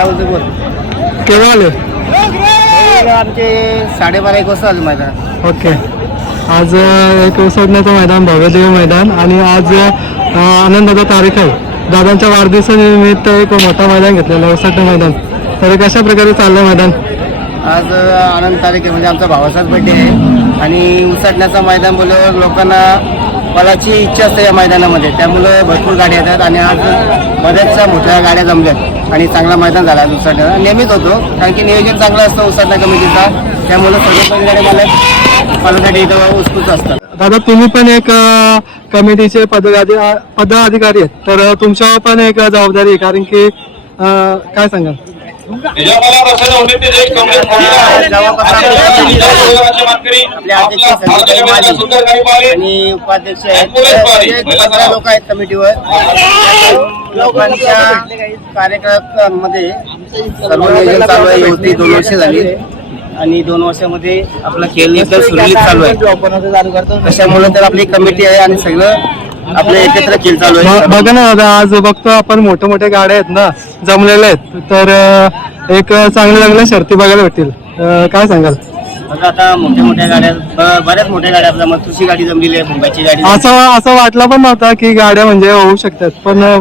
काय बोलतो बोल. केव्हा आले? आमचे साडेबारा एक वाजता आलं मैदान. ओके. आज एक उसडण्याचं मैदान भव्यदेव मैदान आणि आज आनंदाचा तारीख आहे. दादांच्या वाढदिवसानिमित्त एक मोठा मैदान घेतलेलं आहे उसडणं मैदान. तर कशा प्रकारे चाललं मैदान? आज आनंद तारीख आहे म्हणजे आमचा भावाचाच बड्डे आहे. आणि उसाटण्याचं मैदान बोलल्यावर लोकांना पलाची इच्छा असते या मैदानामध्ये. त्यामुळं भरपूर गाड्या येतात आणि आज बऱ्याचशा मोठ्या गाड्या जमल्यात आणि चांगला मैदान झाला दुसऱ्या नेहमीच होतो कारण की नियोजन चांगलं असतं उसाटण्या कमिटीचा. त्यामुळं सगळे गाड्या मला पालसाठी इथं उत्सुक असतात. दादा तुम्ही पण एक कमिटीचे पदाधिकारी पदाधिकारी आहेत. तर तुमच्यावर पण एक जबाबदारी आहे कारण की काय सांगाल? आपले अध्यक्ष संजय माली आणि उपाध्यक्ष आहेत. लोक आहेत कमिटीवर. लोकांच्या कार्यक्रमामध्ये सर्व नियोजन चालू आहे. होती दोन वर्ष झाली. आणि दोन वर्षामध्ये आपला खेळ सुरळीत चालू आहे. त्याच्यामुळे तर आपली कमिटी आहे आणि सगळं आपलं एकत्र खेळ चालू ब- आहे. बघा ना दादा आज बघतो आपण मोठे मोठे गाड्या आहेत ना जमलेल्या आहेत. तर अ, एक चांगल्या चांगल्या शर्ती बघायला भेटतील. अ, काय सांगाल? बघा आता मोठ्या मोठ्या गाड्या ब- बऱ्याच मोठ्या गाड्या आपल्या मथुरची गाडी जमलेली आहे मुंबईची गाडी असं असं वाटलं पण नव्हतं की गाड्या म्हणजे होऊ शकतात पण अ,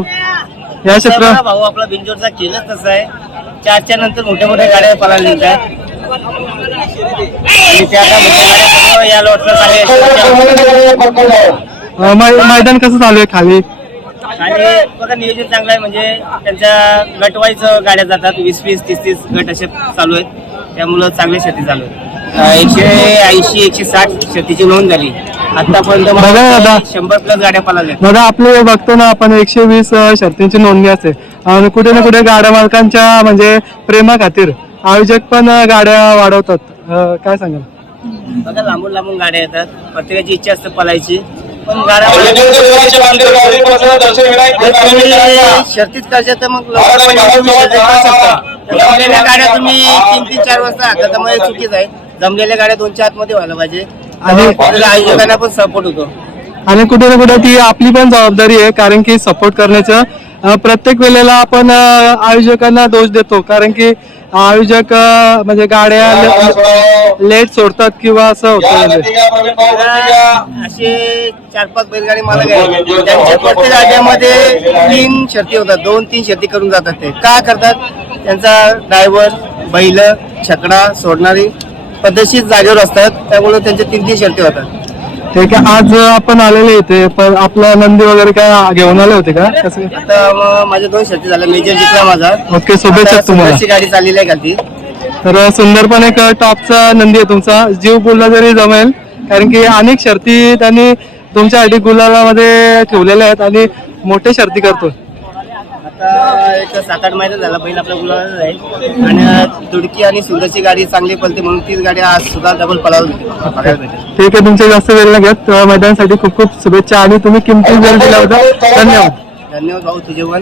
या क्षेत्रात भाऊ आपला बिंजोरचा केलंच तसं आहे. चारच्या नंतर मोठ्या मोठ्या गाड्या पळायला निघतात. आणि त्या आता मोठ्या गाड्या अ, मै- मैदान कसं चालू आहे खाली? आणि बघा नियोजन चांगलं आहे. म्हणजे त्यांच्या गटवाईज गाड्या जातात. वीस वीस तीस तीस गट असे चालू आहेत. त्यामुळं चांगल्या शेती चालू आहेत. अं, एकशे ऐंशी एकशे साठ शेतीची नोंद झाली. आतापर्यंत बघा दादा. मला शंभर प्लस गाड्या पळाल्या दादा आपले बघतो ना आपण एकशे वीस अ, शर्तींची नोंदणी असते. आणि कुठे ना कुठे गाड्या मालकांच्या म्हणजे प्रेमा खातीर आयोजक पण अ, गाड्या वाढवतात. अ, काय सांगाल? बघा लांबून लांबून गाड्या येतात. प्रत्येकाची इच्छा असते पळायची शर्तीत करायच्या तर मग. जमलेल्या गाड्या तुम्ही तीन तीन चार वाजता त्यामुळे चुकीच आहे जमलेल्या गाड्या दोनच्या आतमध्ये व्हायला पाहिजे. आणि- आयोजकांना पण सपोर्ट होतो. आणि कुठे ना कुठे ती आपली पण जबाबदारी आहे कारण की सपोर्ट करण्याचं प्रत्येक वेळेला आपण आयोजकांना दोष देतो. कारण की आयोजक म्हणजे गाड्या लेट सोडतात किंवा असं होतं? म्हणजे. असे चार पाच बैलगाडी मालक आहेत. त्यांच्या प्रत्येक गाड्यामध्ये तीन शर्ती होतात. दोन तीन शर्ती करून जातात ते. का करतात? त्यांचा ड्रायव्हर बैल छकडा सोडणारी पद्धतशीर जागेवर असतात. त्यामुळे त्यांच्या तीन तीन शर्ती होतात. ठीक आहे आज आपण आलेले इथे पण आपला नंदी वगैरे काय घेऊन आले होते का? कसं? आता माझ्या दोन शर्ती झाल्या मेजर जिंकला माझा. ओके शुभेच्छा आता तुम्हाला. सुंदरची गाडी चाललेली आहे खालती. तर सुंदर पण एक टॉपचा नंदी आहे तुमचा. जीव बोलला तरी जमेल कारण की अनेक शर्ती त्यांनी तुमच्यासाठी गुलालामध्ये ठेवलेल्या आहेत आणि मोठे शर्ती करतो आता एक सात आठ महिना झाला बैल आपल्या गुलाबाला जाईल आणि तुडकी आणि सुंदरची गाडी चांगली पळते म्हणून तीच गाडी आज सुद्धा डबल पळावली. ठीक आहे तुमचे जास्त वेळ घेत. मैदानासाठी खूप खूप शुभेच्छा आणि तुम्ही किमती वेळ दिला होता. धन्यवाद. धन्यवाद भाऊ तुझे पण.